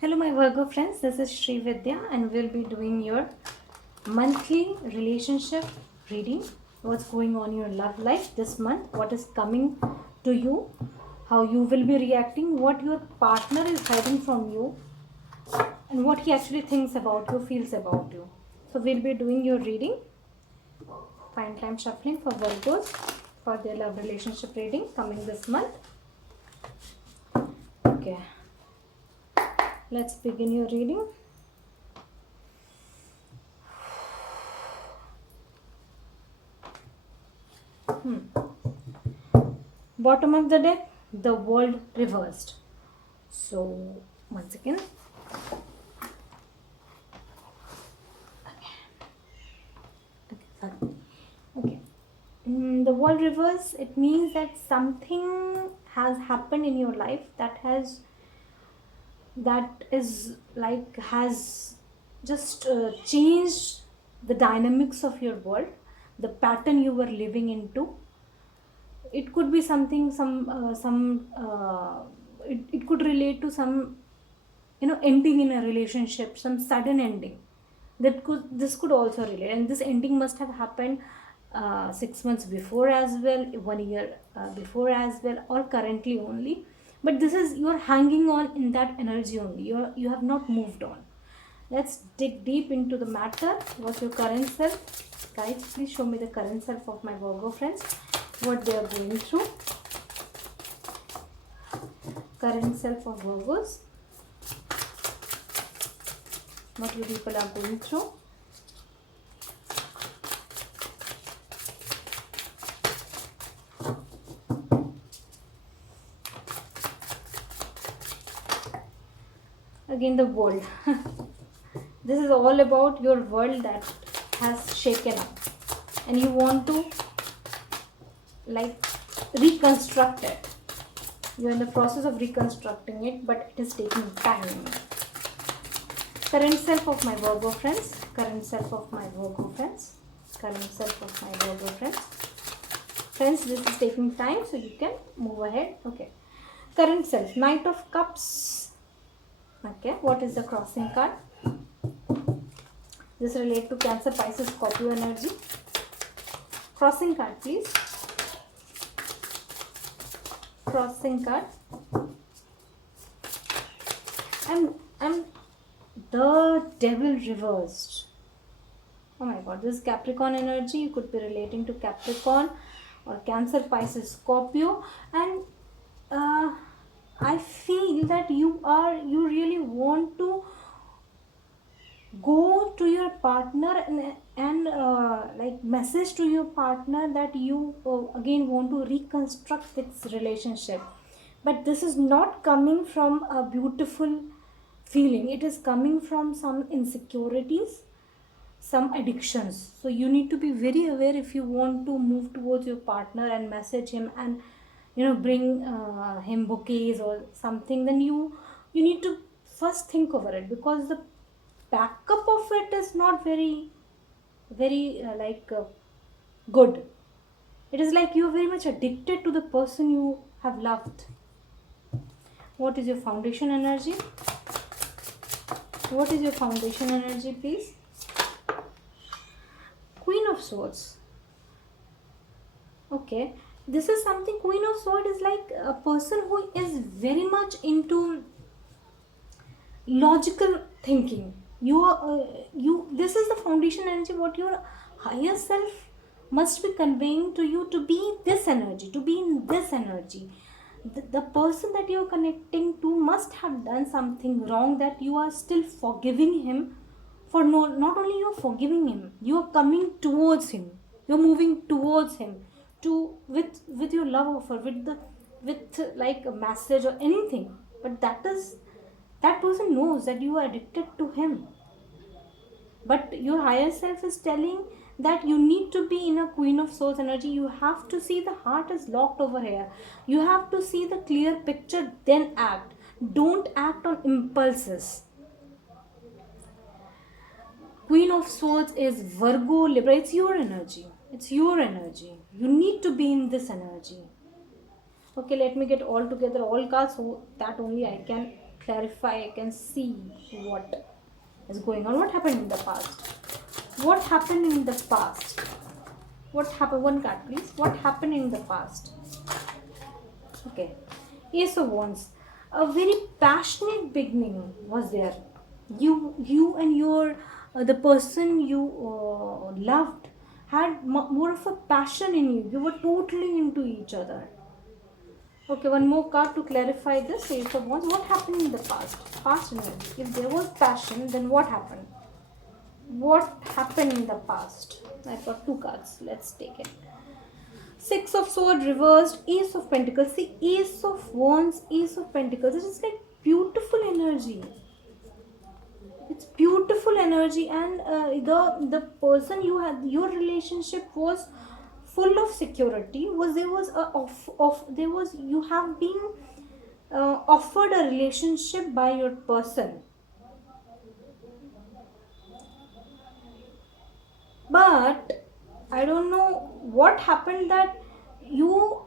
Hello, my Virgo friends. This is Sri Vidya, and we'll be doing your monthly relationship reading. What's going on in your love life this month? What is coming to you? How you will be reacting? What your partner is hiding from you? And what he actually thinks about you, feels about you. So, we'll be doing your reading. Fine time shuffling for Virgos for their love relationship reading coming this month. Okay, let's begin your reading. Bottom of the deck, the world reversed. So, once again, okay. The world reverse, it means that something has happened in your life has just changed the dynamics of your world, the pattern you were living into. It could be something, it could relate to some, ending in a relationship, some sudden ending. This could also relate, and this ending must have happened 6 months before as well, 1 year before as well, or currently only. But this is, you're hanging on in that energy only. You have not moved on. Let's dig deep into the matter. What's your current self? Guys, please show me the current self of my Virgo friends, what they are going through. Current self of Virgos, what you people are going through. Again, the world. This is all about your world that has shaken up, and you want to reconstruct it. You're in the process of reconstructing it, but it is taking time. Current self of my Virgo friends, current self of my Virgo friends, current self of my Virgo friends. Friends, this is taking time, so you can move ahead. Okay. Current self, Knight of Cups. Okay, what is the crossing card? This relates to Cancer, Pisces, Scorpio energy. Crossing card, please. Crossing card. And the Devil reversed. Oh my god, this is Capricorn energy. You could be relating to Capricorn or Cancer, Pisces, Scorpio. And I feel that you really want to go to your partner and message to your partner that you again want to reconstruct this relationship. But this is not coming from a beautiful feeling. It is coming from some insecurities, some addictions. So you need to be very aware if you want to move towards your partner and message him and bring him bouquets or something. Then you need to first think over it, because the backup of it is not very good. It is like you're very much addicted to the person you have loved. What is your foundation energy? What is your foundation energy, please? Queen of Swords. Okay, this is something. Queen of Swords is like a person who is very much into logical thinking. This is the foundation energy, what your higher self must be conveying to you, to be this energy, to be in this energy. The person that you're connecting to must have done something wrong, that you are still forgiving him for. No, not only you're forgiving him, you're coming towards him, you're moving towards him to with your love offer, with like a message or anything. But that person knows that you are addicted to him, but your higher self is telling that you need to be in a Queen of Swords energy. You have to see the heart is locked over here. You have to see the clear picture, then act. Don't act on impulses. Queen of Swords is Virgo, Libra. It's your energy. It's your energy. You need to be in this energy. Okay, let me get all together all cards so that only I can clarify, I can see what is going on. What happened in the past? What happened in the past? What happened? One card, please. What happened in the past? Okay. Ace of Wands. A very passionate beginning was there. You and your the person you loved had more of a passion in you. You were totally into each other. Okay, one more card to clarify this. Ace of Wands. What happened in the past? Past energy. If there was passion, then what happened? What happened in the past? I've got two cards. Let's take it. Six of Swords reversed, Ace of Pentacles. See, Ace of Wands, Ace of Pentacles. It is like beautiful energy. It's beautiful energy, and the person you had, your relationship was full of security. There was you have been offered a relationship by your person, but I don't know what happened, that you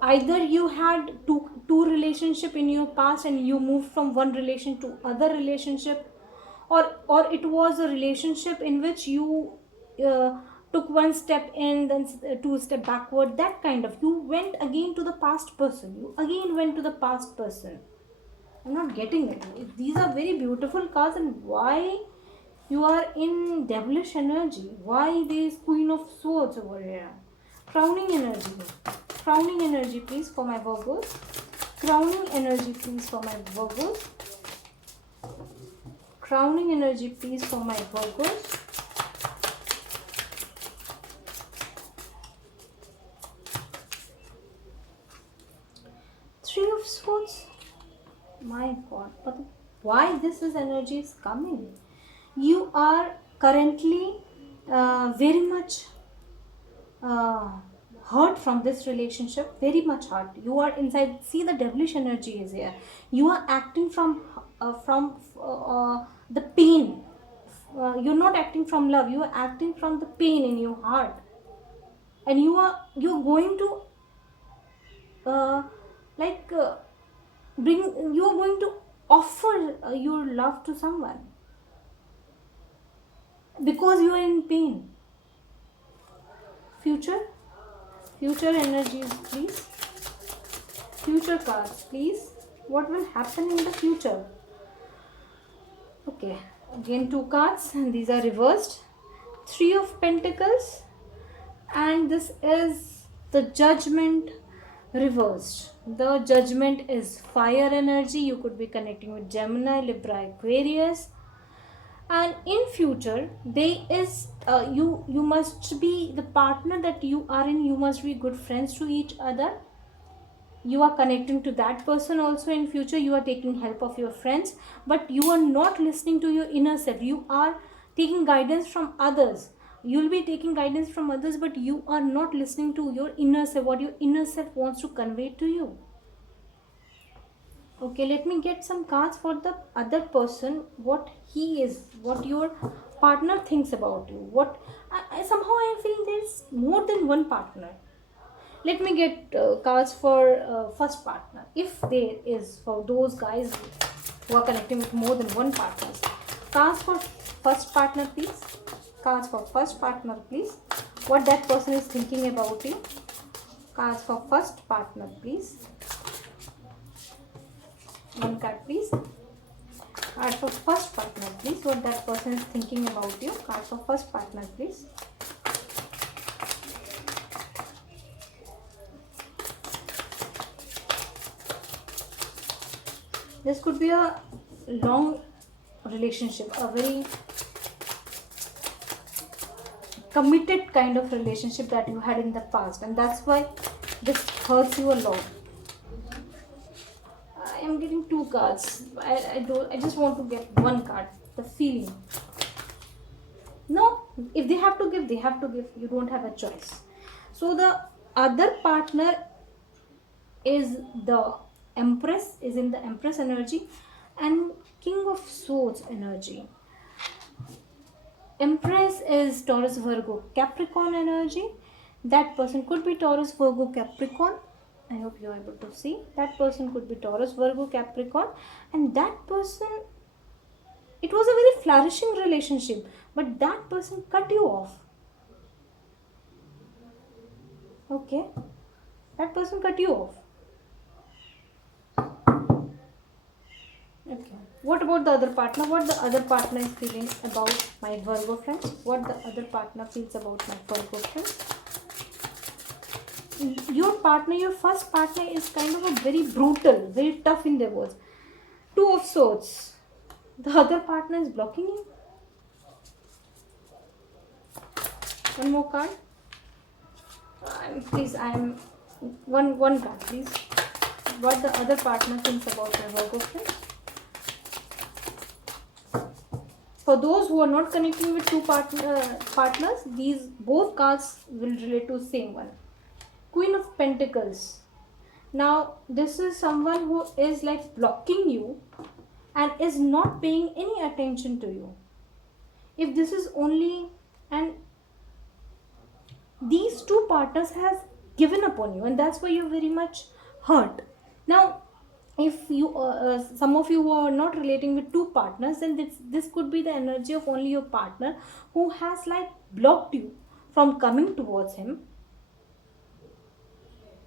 either you had two relationship in your past and you moved from one relation to other relationship, or it was a relationship in which you took one step in, then two step backward, that kind of, you went again to the past person, you again went to the past person. I'm not getting it. These are very beautiful cards, and why you are in devilish energy? Why there is Queen of Swords over here? Crowning energy. Crowning energy, please, for my Virgos. Crowning energy, please, for my Virgos. Crowning energy, please, for my Virgos. Three of Swords. My God, but why this is energy is coming? You are currently very much hurt from this relationship, very much hurt. You are inside. See, the devilish energy is here. You are acting from the pain. You're not acting from love. You are acting from the pain in your heart, and you're going to like bring. You are going to offer your love to someone because you are in pain. Future energies, please. Future cards, please. What will happen in the future? Okay, again two cards, and these are reversed. Three of Pentacles, and this is the Judgment reversed. The Judgment is fire energy. You could be connecting with Gemini, Libra, Aquarius, and in future there is you must be the partner that you are in, you must be good friends to each other. You are connecting to that person also. In future you are taking help of your friends, but you are not listening to your inner self. You are taking guidance from others. You'll be taking guidance from others, but you are not listening to your inner self, what your inner self wants to convey to you. Okay, let me get some cards for the other person. What he is, what your partner thinks about you. What somehow I feel there's more than one partner. Let me get cards for first partner. If there is, for those guys who are connecting with more than one partner. Cards for first partner, please. Cards for first partner, please. What that person is thinking about you. Cards for first partner, please. One card, please. Card for first partner, please. What that person is thinking about you. Card for first partner, please. This could be a long relationship, a very committed kind of relationship that you had in the past, and that's why this hurts you a lot. I am getting two cards. I just want to get one card. The feeling. No, if they have to give, they have to give. You don't have a choice. So the other partner is the Empress, is in the Empress energy, and King of Swords energy. Empress is Taurus, Virgo, Capricorn energy. That person could be Taurus, Virgo, Capricorn. I hope you're able to see. That person could be Taurus, Virgo, Capricorn, and that person, it was a very flourishing relationship, but that person cut you off. Okay, that person cut you off. Okay. What about the other partner? What the other partner is feeling about my Virgo friends? What the other partner feels about my Virgo friends? Your partner, your first partner is kind of a very brutal, very tough in their words. Two of Swords. The other partner is blocking you. One more card. Please, I'm one card, please. What the other partner thinks about my Virgo friends? For those who are not connecting with two partners, these both cards will relate to the same one. Queen of Pentacles. Now, this is someone who is like blocking you and is not paying any attention to you. If this is only, and these two partners has given up on you, and that's why you're very much hurt. Now, if you some of you who are not relating with two partners, then this could be the energy of only your partner who has like blocked you from coming towards him,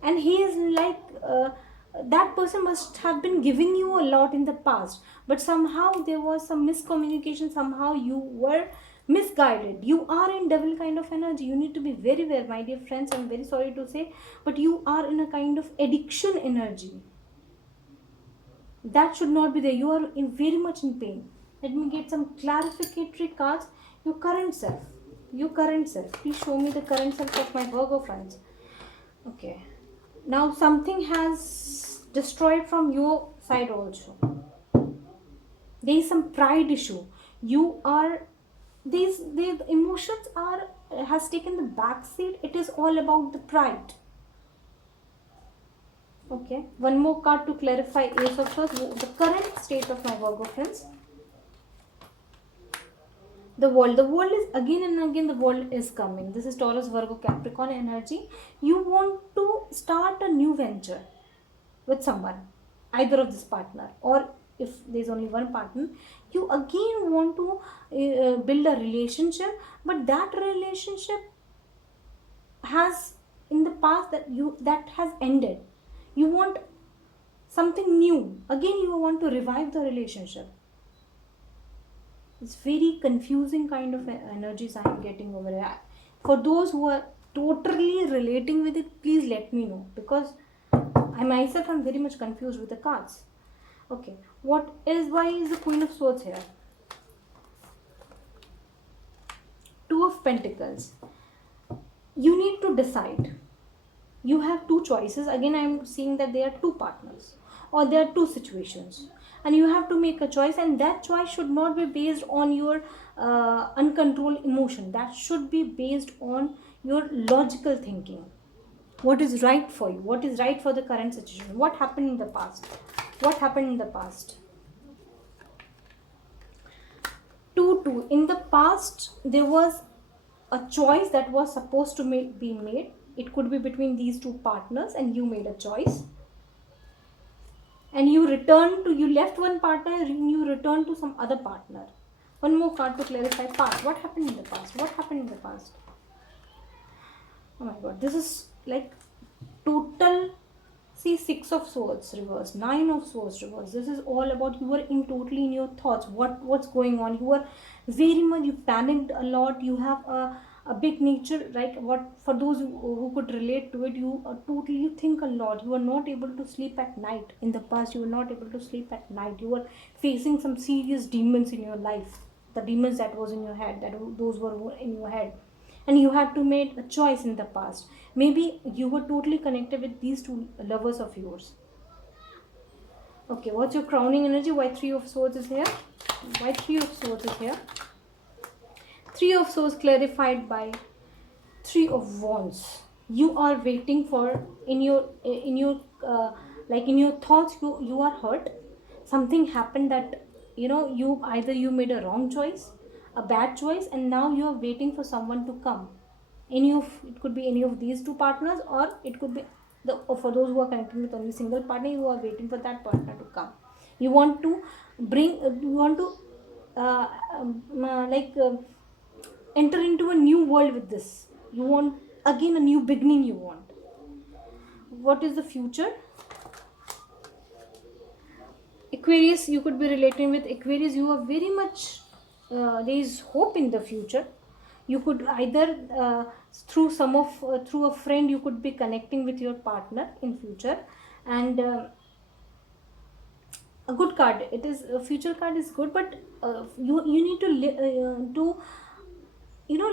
and he is like that person must have been giving you a lot in the past, but somehow there was some miscommunication, somehow you were misguided. You are in devil kind of energy. You need to be very aware, my dear friends. I'm very sorry to say, but you are in a kind of addiction energy that should not be there. You are in very much in pain. Let me get some clarificatory cards. Your current self, please show me the current self of my Virgo friends. Okay, now something has destroyed from your side also. There is some pride issue. You are, the emotions are has taken the back seat. It is all about the pride. Okay, one more card to clarify. Ace of Swords, the current state of my Virgo friends. The world is again and again, the world is coming. This is Taurus, Virgo, Capricorn energy. You want to start a new venture with someone, either of this partner, or if there's only one partner, you again want to build a relationship, but that relationship has in the past that has ended. You want something new. Again, you want to revive the relationship. It's very confusing kind of energies I am getting over here. For those who are totally relating with it, please let me know, because I myself am very much confused with the cards. Okay, why is the Queen of Swords here? Two of Pentacles. You need to decide. You have two choices. Again, I am seeing that there are two partners or there are two situations, and you have to make a choice, and that choice should not be based on your uncontrolled emotion. That should be based on your logical thinking. What is right for you? What is right for the current situation? What happened in the past? What happened in the past? 2-2. In the past, there was a choice that was supposed to be made. It could be between these two partners, and you made a choice. And you left one partner and you returned to some other partner. One more card to clarify past. What happened in the past? What happened in the past? Oh my god, this is like total. See, 6 of Swords reversed, 9 of Swords reversed. This is all about you are totally in your thoughts. What's going on? You are very much, you panicked a lot. You have a big nature, like what, for those who could relate to it, you think a lot. You are not able to sleep at night. In the past, you were not able to sleep at night. You were facing some serious demons in your life. The demons that was in your head, those were in your head, and you had to make a choice in the past. Maybe you were totally connected with these two lovers of yours. Okay, what's your crowning energy? Why 3 of Swords is here? Why 3 of Swords is here? 3 of Swords clarified by 3 of Wands. You are waiting for, in your thoughts, you are hurt. Something happened that you made a wrong choice, a bad choice, and now you are waiting for someone to come. It could be any of these two partners, or it could be For those who are connecting with only single partner, you are waiting for that partner to come. You want to bring, you want to uh, like enter into a new world with this. You want again a new beginning. You want. What is the future? Aquarius, you could be relating with Aquarius. You are very much, there is hope in the future. You could either through a friend, you could be connecting with your partner in future. And a good card, it is a future card is good, but you need to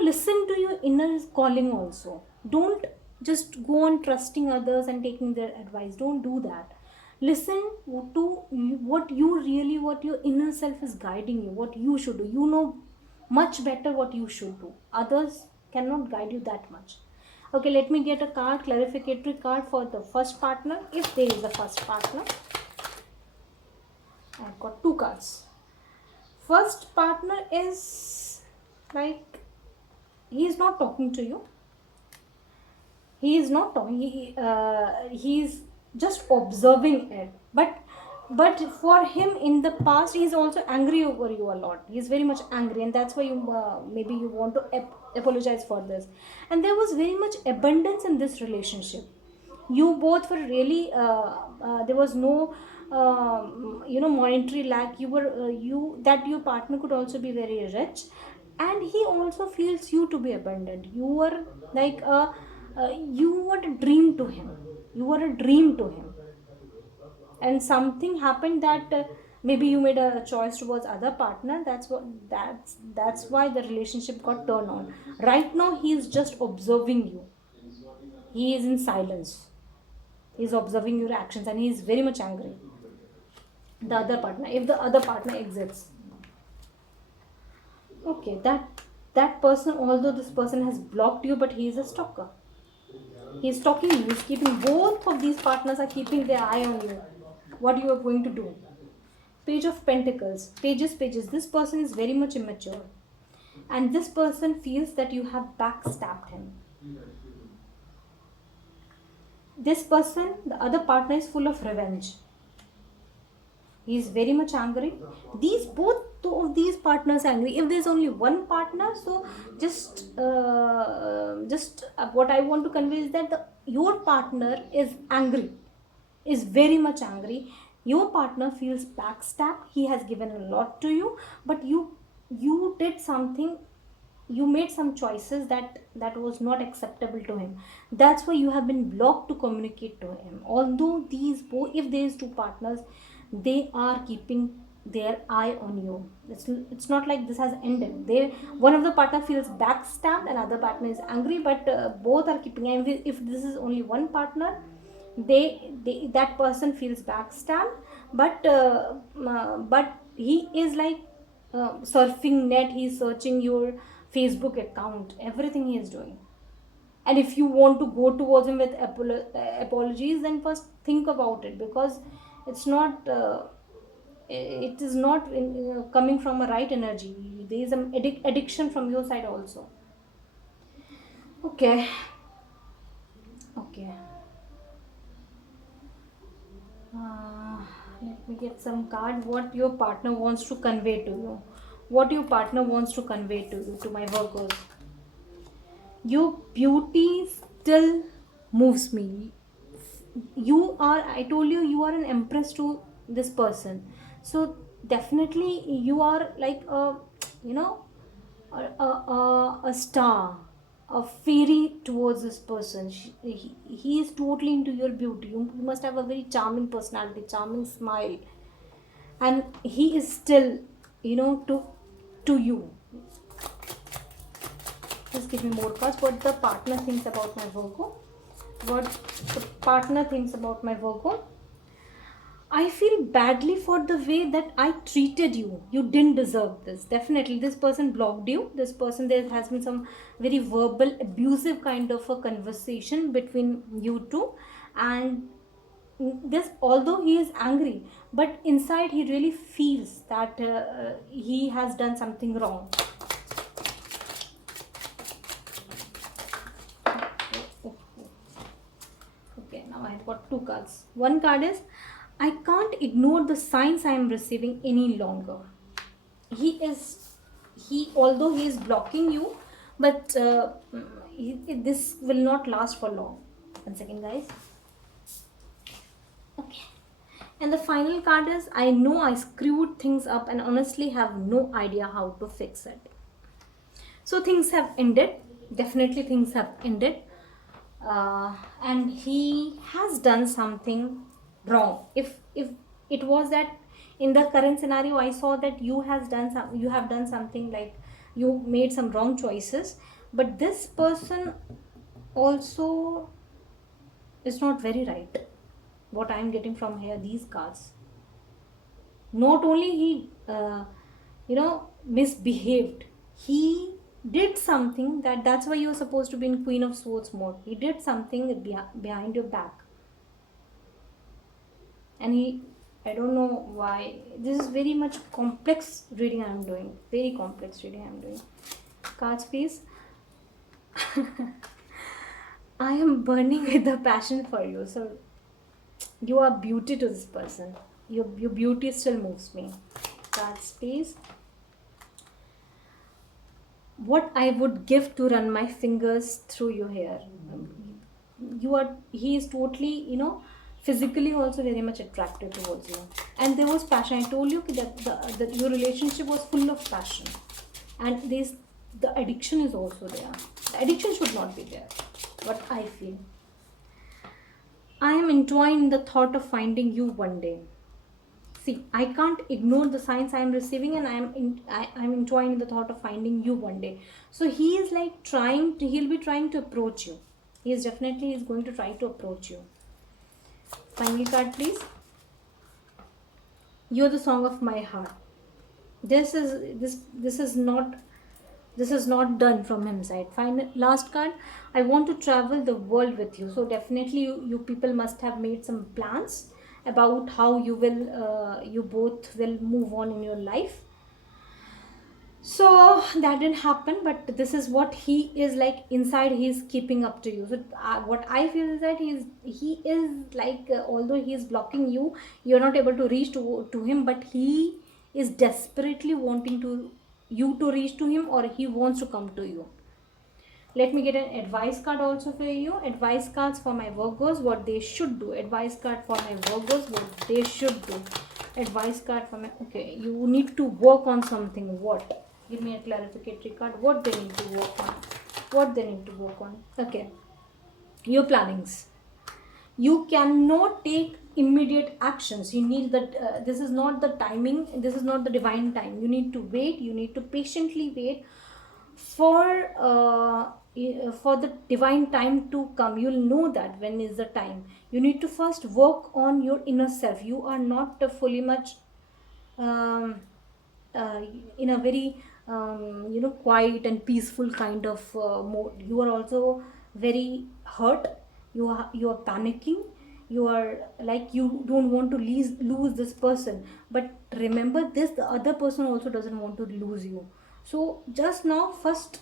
listen to your inner calling also. Don't just go on trusting others and taking their advice. Don't do that. Listen to what your inner self is guiding you, what you should do. You know much better what you should do. Others cannot guide you that much. Okay, let me get a card, clarificatory card for the first partner, if there is a first partner. I've got two cards. First partner is like, he is not talking to you. He is not talking. He is just observing it. But for him in the past, he is also angry over you a lot. He is very much angry, and that's why you maybe you want to apologize for this. And there was very much abundance in this relationship. You both were really there was no monetary lack. You were that your partner could also be very rich, and he also feels you to be abundant. You were like you were a dream to him. You were a dream to him, and something happened that maybe you made a choice towards other partner. That's why the relationship got turned on. Right now he is just observing you. He is in silence. He is observing your actions, and he is very much angry. The other partner, if the other partner exists. Okay, that person, although this person has blocked you, but he is a stalker. He is stalking you. He is keeping, both of these partners are keeping their eye on you. What you are going to do. Page of Pentacles. Pages. This person is very much immature. And this person feels that you have backstabbed him. This person, the other partner, is full of revenge. He is very much angry. Both of these partners are angry. If there is only one partner, so just what I want to convey is that your partner is angry, is very much angry. Your partner feels backstabbed. He has given a lot to you, but you did something. You made some choices that was not acceptable to him. That's why you have been blocked to communicate to him. Although if there is two partners, they are keeping their eye on you. It's not like this has ended. One of the partner feels backstabbed, and other partner is angry, but both are keeping. And if this is only one partner, that person feels backstabbed, but he is like surfing net. He is searching your Facebook account, everything he is doing. And if you want to go towards him with apologies, then first think about it, because it's not it is not coming from a right energy. There is an addiction from your side also. Okay. Let me get some card. What your partner wants to convey to you. What your partner wants to convey to you, to my Virgos. Your beauty still moves me. I told you, you are an empress to this person. So definitely you are like a star, a fairy towards this person. He is totally into your beauty. You must have a very charming personality, charming smile, and he is still to you. Just give me more cards. What the partner thinks about my Virgo. What the partner thinks about my Virgo. I feel badly for the way that I treated you. You didn't deserve this. Definitely, this person blocked you. This person, there has been some very verbal, abusive kind of a conversation between you two. And this, although he is angry, but inside he really feels that he has done something wrong. got two cards. One card is, I can't ignore the signs I am receiving any longer. He is, he, although he is blocking you, but this will not last for long. One second, guys. Okay. And the final card is, I know I screwed things up and honestly have no idea how to fix it. So things have ended. Definitely things have ended. And he has done something wrong. If it was that in the current scenario, I saw that you have done something, like you made some wrong choices, but this person also is not very right. What I am getting from here, these cards, not only he misbehaved, he did something, that's why you're supposed to be in Queen of Swords mode. He did something behind your back, and I don't know why. This is very much complex reading I am doing, very complex reading I am doing. Cards, please. I am burning with the passion for you. So you are beauty to this person. Your beauty still moves me. Cards, please. What I would give to run my fingers through your hair. He is totally, physically also very much attractive towards you. And there was passion. I told you that your relationship was full of passion. And the addiction is also there. The addiction should not be there. What I feel. I am entwined in the thought of finding you one day. See, I can't ignore the signs I am receiving, and I'm entwined in the thought of finding you one day. So he is like he'll be trying to approach you. He is going to try to approach you. Final card, please. You're the song of my heart. This is not done from his side. Final last card. I want to travel the world with you. So definitely you people must have made some plans about how you both will move on in your life. So that didn't happen, but this is what he is like inside. He's keeping up to you. So what I feel is that he is like, although he is blocking you, you're not able to reach to him, but he is desperately wanting you to reach to him, or he wants to come to you. Let me get an advice card also for you. Advice cards for my Virgos, what they should do. Advice card for my Virgos, what they should do. Advice card for my, okay, you need to work on something. What? Give me a clarificatory card. What they need to work on. Okay. Your plannings. You cannot take immediate actions. You need that. This is not the timing. This is not the divine time. You need to wait. You need to patiently wait for the divine time to come. You'll know that when is the time. You need to first work on your inner self. You are not fully much in a very quiet and peaceful kind of mode. You are also very hurt. You are panicking. You are like, you don't want to lose this person, but remember this, the other person also doesn't want to lose you. So just now, first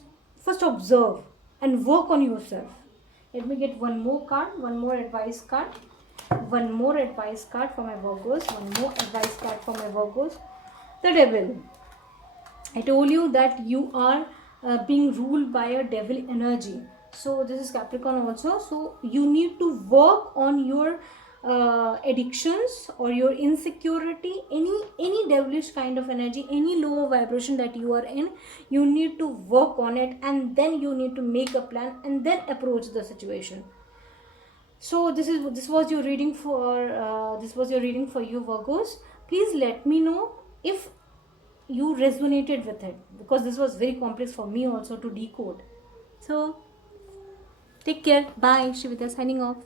observe and work on yourself. Let me get one more card, one more advice card for my Virgos, one more advice card for my Virgos. The Devil. I told you that you are being ruled by a devil energy. So this is Capricorn also. So you need to work on your addictions or your insecurity, any devilish kind of energy, any lower vibration that you are in. You need to work on it, and then you need to make a plan and then approach the situation. So this was your reading for you, Virgos. Please let me know if you resonated with it, because this was very complex for me also to decode. So take care. Bye. Shivita signing off.